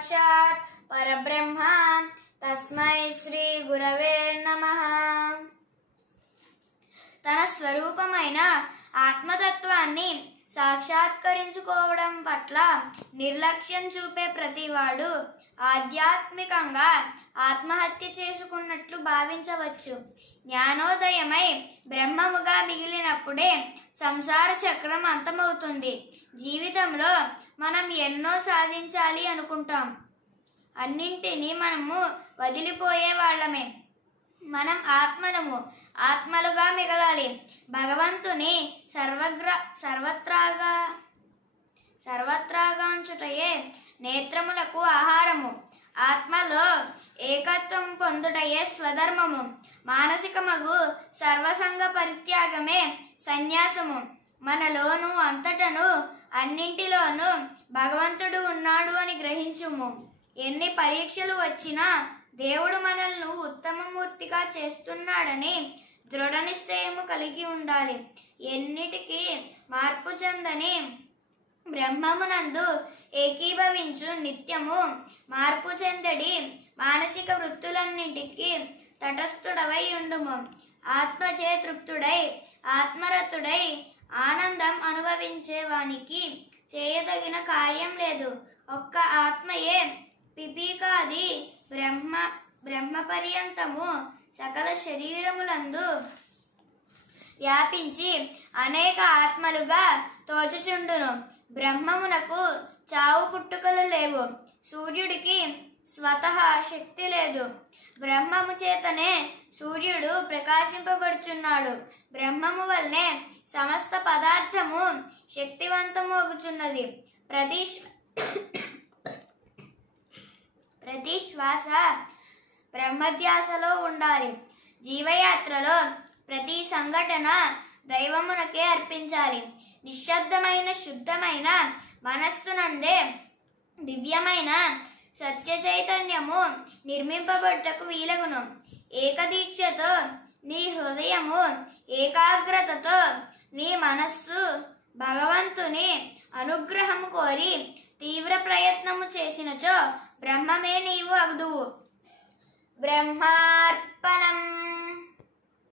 సాక్షాత్ పరబ్రహ్మ తస్మై శ్రీ గురవే నమః. తన స్వరూపమైన ఆత్మతత్వాన్ని సాక్షాత్కరించుకోవడం పట్ల నిర్లక్ష్యం చూపే ప్రతివాడు ఆధ్యాత్మికంగా ఆత్మహత్య చేసుకున్నట్లు భావించవచ్చు. జ్ఞానోదయమై బ్రహ్మముగా మిగిలినప్పుడే సంసార చక్రం అంతమవుతుంది. జీవితంలో మనం ఎన్నో సాధించాలి అనుకుంటాం. అన్నింటినీ మనము వదిలిపోయే వాళ్ళమే. మనం ఆత్మలుగా మిగలాలి. భగవంతుని సర్వత్రాగాంచుటయే నేత్రములకు ఆహారము. ఆత్మలో ఏకత్వం పొందుటయే స్వధర్మము. మానసికమగు సర్వసంగ పరిత్యాగమే సన్యాసము. మనలోను అంతటను అన్నింటిలోనూ భగవంతుడు ఉన్నాడు అని గ్రహించుము. ఎన్ని పరీక్షలు వచ్చినా దేవుడు మనల్ని ఉత్తమమూర్తిగా చేస్తున్నాడని దృఢ నిశ్చయము కలిగి ఉండాలి. ఎన్నిటికీ మార్పు చెందని బ్రహ్మమునందు ఏకీభవించు నిత్యము మార్పు చెందడి మానసిక వృత్తులన్నింటికి తటస్థుడవై ఉండుము. ఆత్మచే తృప్తుడై ఆత్మరతుడై ఆనందం అనుభవించే వానికి చేయదగిన కార్యం లేదు. ఒక్క ఆత్మయే పిపీకాది బ్రహ్మ పర్యంతము సకల శరీరములందు వ్యాపించి అనేక ఆత్మలుగా తోచుచుండును. బ్రహ్మమునకు చావు పుట్టుకలు లేవు. సూర్యుడికి స్వతహా శక్తి లేదు. బ్రహ్మము చేతనే సూర్యుడు ప్రకాశింపబడుచున్నాడు. బ్రహ్మము వల్లనే సమస్త పదార్థము శక్తివంతమోగుచున్నది. ప్రతి శ్వాస బ్రహ్మధ్యాసలో ఉండాలి. జీవయాత్రలో ప్రతి సంఘటన దైవమునకే అర్పించాలి. నిశ్శబ్దమైన శుద్ధమైన మనస్సునందే దివ్యమైన సత్య చైతన్యము నిర్మింపబడుటకు వీలగును. ఏకదీక్షతో నీ హృదయము, ఏకాగ్రతతో నీ మనస్సు భగవంతుని అనుగ్రహము కోరి తీవ్ర ప్రయత్నము చేసినచో బ్రహ్మమే నీవు అగుదువు. బ్రహ్మార్పణం.